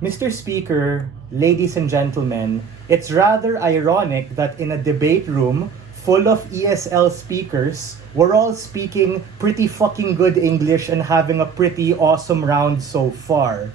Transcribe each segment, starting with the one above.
Mr. Speaker, ladies and gentlemen, it's rather ironic that in a debate room full of ESL speakers, we're all speaking pretty fucking good English and having a pretty awesome round so far.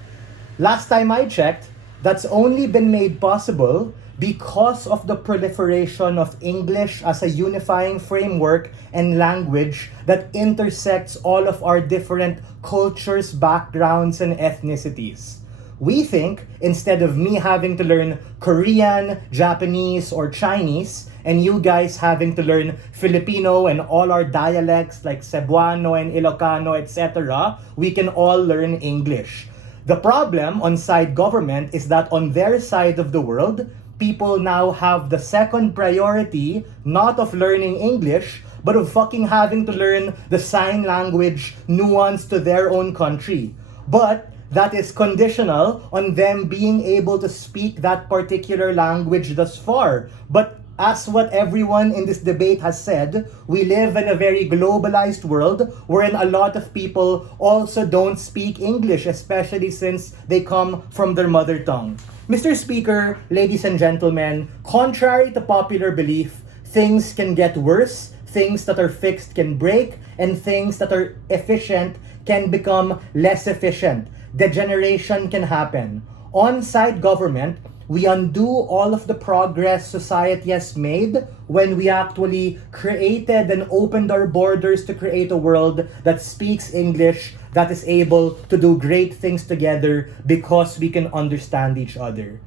Last time I checked, that's only been made possible because of the proliferation of English as a unifying framework and language that intersects all of our different cultures, backgrounds, and ethnicities. We think instead of me having to learn Korean, Japanese, or Chinese, and you guys having to learn Filipino and all our dialects like Cebuano and Ilocano, etc., we can all learn English. The problem on side government is that on their side of the world, people now have the second priority not of learning English, but of fucking having to learn the sign language nuanced to their own country. But that is conditional on them being able to speak that particular language thus far. But as what everyone in this debate has said, we live in a very globalized world wherein a lot of people also don't speak English, especially since they come from their mother tongue. Mr. Speaker, ladies and gentlemen, contrary to popular belief, things can get worse, things that are fixed can break, and things that are efficient can become less efficient. Degeneration can happen. On-site government, we undo all of the progress society has made when we actually created and opened our borders to create a world that speaks English, that is able to do great things together because we can understand each other.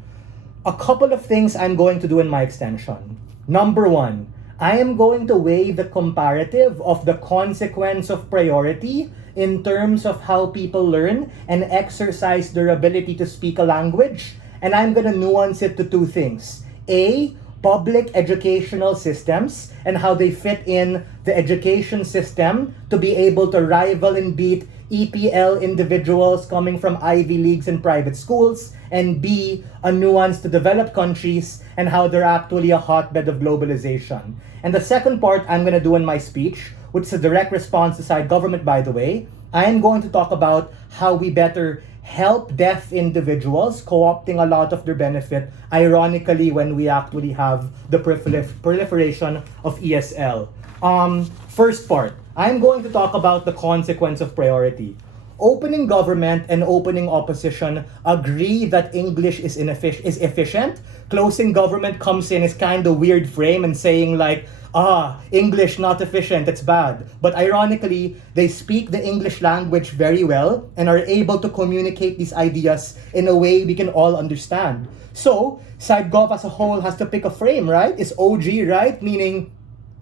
A couple of things I'm going to do in my extension. Number one, I am going to weigh the comparative of the consequence of priority in terms of how people learn and exercise their ability to speak a language. And I'm going to nuance it to two things. A, public educational systems and how they fit in the education system to be able to rival and beat EPL individuals coming from Ivy Leagues and private schools. And B, a nuance to developed countries and how they're actually a hotbed of globalization. And the second part I'm going to do in my speech, which is a direct response to side government, by the way, I am going to talk about how we better help deaf individuals, co-opting a lot of their benefit, ironically, when we actually have the proliferation of ESL. First part, I'm going to talk about the consequence of priority. Opening government and opening opposition agree that English is efficient. Closing government comes in as kind of weird frame and saying like, English not efficient, it's bad. But ironically, they speak the English language very well and are able to communicate these ideas in a way we can all understand. So, SideGov as a whole has to pick a frame, right? Is OG right? Meaning,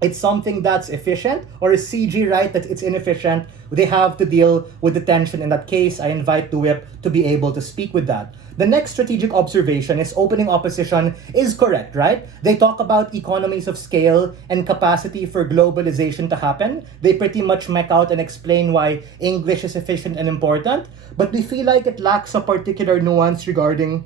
it's something that's efficient, or is CG right that it's inefficient? They have to deal with the tension in that case. I invite the whip to be able to speak with that. The next strategic observation is opening opposition is correct, right? They talk about economies of scale and capacity for globalization to happen. They pretty much mech out and explain why English is efficient and important, but we feel like it lacks a particular nuance regarding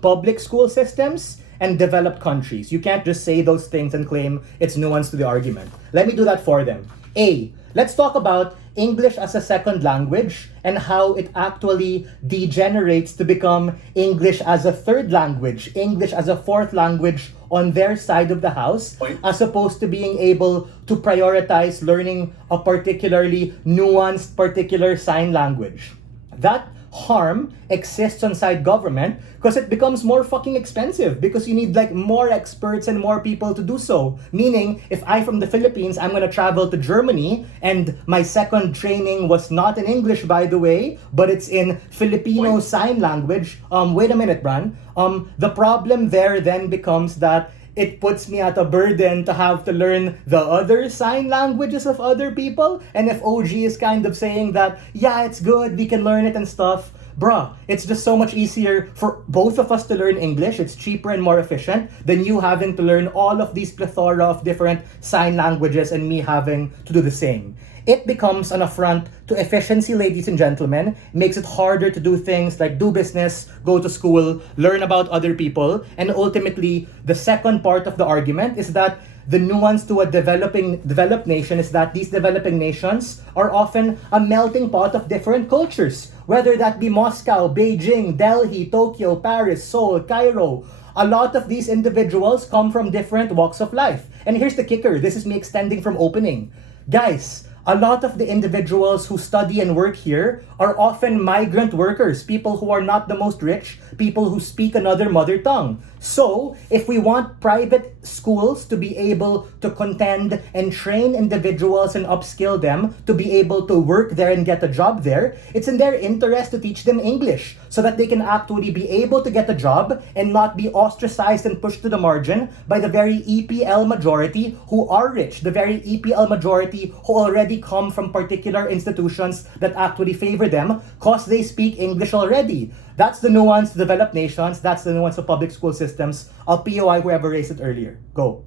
public school systems and developed countries. You can't just say those things and claim it's nuance to the argument. Let me do that for them. A, let's talk about English as a second language and how it actually degenerates to become English as a third language, English as a fourth language on their side of the house, as opposed to being able to prioritize learning a particularly nuanced particular sign language. That harm exists on side government because it becomes more fucking expensive because you need like more experts and more people to do so. Meaning, if I from the Philippines, I'm gonna travel to Germany and my second training was not in English, by the way, but it's in Filipino sign language. Wait a minute, Bran. The problem there then becomes that it puts me at a burden to have to learn the other sign languages of other people. And if OG is kind of saying that, yeah, it's good, we can learn it and stuff, bruh, it's just so much easier for both of us to learn English. It's cheaper and more efficient than you having to learn all of these plethora of different sign languages and me having to do the same. It becomes an affront to efficiency, ladies and gentlemen, makes it harder to do things like do business, go to school, learn about other people, and ultimately, the second part of the argument is that The nuance to a developed nation is that these developing nations are often a melting pot of different cultures, whether that be Moscow, Beijing, Delhi, Tokyo, Paris, Seoul, Cairo. A lot of these individuals come from different walks of life. And here's the kicker, this is me extending from opening. Guys, a lot of the individuals who study and work here are often migrant workers, people who are not the most rich, people who speak another mother tongue. So, if we want private schools to be able to contend and train individuals and upskill them to be able to work there and get a job there, it's in their interest to teach them English so that they can actually be able to get a job and not be ostracized and pushed to the margin by the very EPL majority who are rich, the very EPL majority who already come from particular institutions that actually favor them because they speak English already. That's the nuance to developed nations. That's the nuance of public school systems. I'll POI whoever raised it earlier. Go.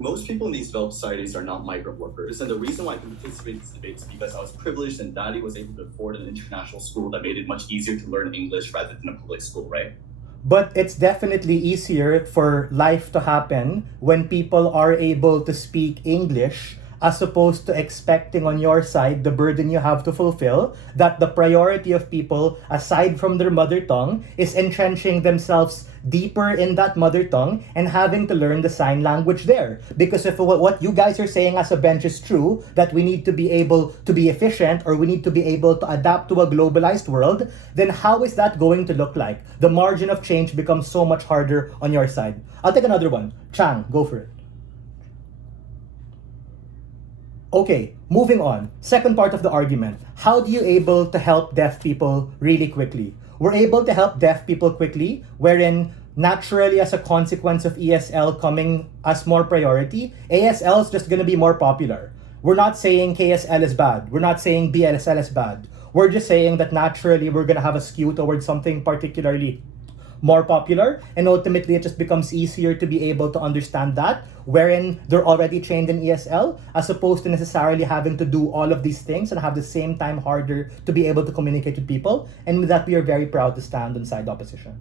Most people in these developed societies are not migrant workers, and the reason why I can participate in this debate is because I was privileged and Daddy was able to afford an international school that made it much easier to learn English rather than a public school, right? But it's definitely easier for life to happen when people are able to speak English as opposed to expecting on your side the burden you have to fulfill, that the priority of people, aside from their mother tongue, is entrenching themselves deeper in that mother tongue and having to learn the sign language there. Because if what you guys are saying as a bench is true, that we need to be able to be efficient or we need to be able to adapt to a globalized world, then how is that going to look like? The margin of change becomes so much harder on your side. I'll take another one. Chang, go for it. Okay, moving on. Second part of the argument. How do you able to help deaf people really quickly? We're able to help deaf people quickly, wherein naturally as a consequence of ESL coming as more priority, ASL is just going to be more popular. We're not saying KSL is bad. We're not saying BLSL is bad. We're just saying that naturally we're going to have a skew towards something particularly more popular, and ultimately it just becomes easier to be able to understand that, wherein they're already trained in ESL, as opposed to necessarily having to do all of these things and have the same time harder to be able to communicate with people. And with that, we are very proud to stand on side opposition.